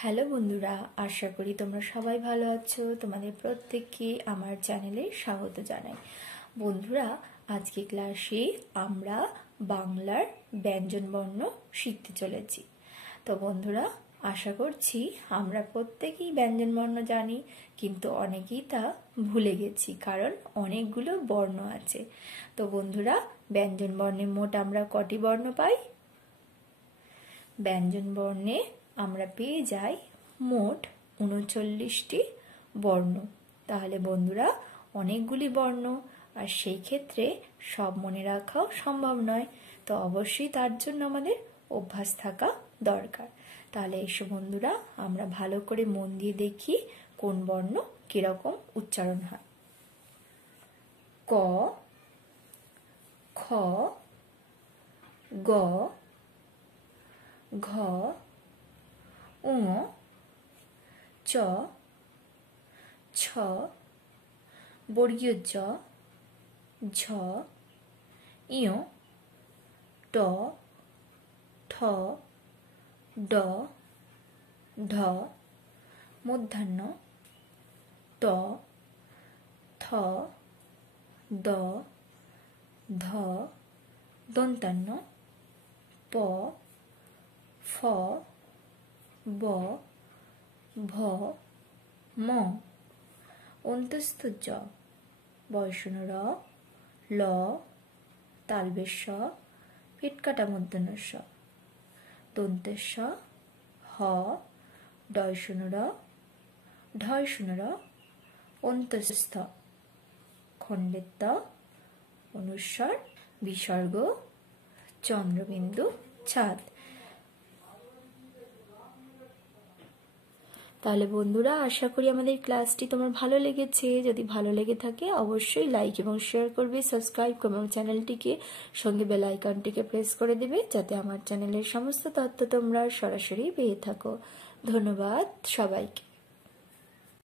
Hello বন্ধুরা, আশা করি তোমরা সবাই ভালো আছো। তোমাদের প্রত্যেককে আমার চ্যানেলে স্বাগত জানাই। বন্ধুরা, আজকে ক্লাসে আমরা বাংলার ব্যঞ্জনবর্ণ শিখতে চলেছি। তো বন্ধুরা, আশা করছি আমরা প্রত্যেকেই ব্যঞ্জনবর্ণ জানি, কিন্তু অনেকেই তা ভুলে গেছি, কারণ অনেকগুলো বর্ণ আছে। তো বন্ধুরা, ব্যঞ্জনবর্ণে মোট আমরা কটি বর্ণ পাই? ব্যঞ্জনবর্ণে আমরা পেয়ে যাই মোট ৩৯টি বর্ণ। তাহলে বন্ধুরা, অনেকগুলি বর্ণ, আর সেই ক্ষেত্রে সব মনে রাখাও সম্ভব নয়। তো অবশ্যই তার জন্য আমাদের অভ্যাস থাকা দরকার। তাহলে এসো বন্ধুরা, আমরা ভালো করে মন দিয়ে দেখি কোন বর্ণ কিরকম উচ্চারণ হয়। ক, খ, গ, ঘ, ঙ, চ, ছ, বর্গীয় জ, ঝ, ঞ, ট, ঠ, ড, ঢ, মূর্ধন্য ট, থ, দ, ধ, দন্তান্ন প, ফ, ব, ভ, ম, অন্তস্থ জ, বয়সন্য র, ল, তালবেশ স, পেটকাটা মূর্ধন্য স, দন্তেশ স, হ, ডয়শন্য র, ঢয়শন্য র, অন্তস্থ, খণ্ডের ত, অনুস্বার, বিসর্গ, চন্দ্রবিন্দু, ছাদ। তাহলে বন্ধুরা, আশা করি আমাদের ক্লাসটি তোমার ভালো লেগেছে। যদি ভালো লেগে থাকে অবশ্যই লাইক এবং শেয়ার করবে, সাবস্ক্রাইব করবে এবং চ্যানেলটিকে সঙ্গে বেল আইকনটিকে প্রেস করে দেবে, যাতে আমার চ্যানেলের সমস্ত তথ্য তোমরা সরাসরি পেয়ে থাকো। ধন্যবাদ সবাইকে।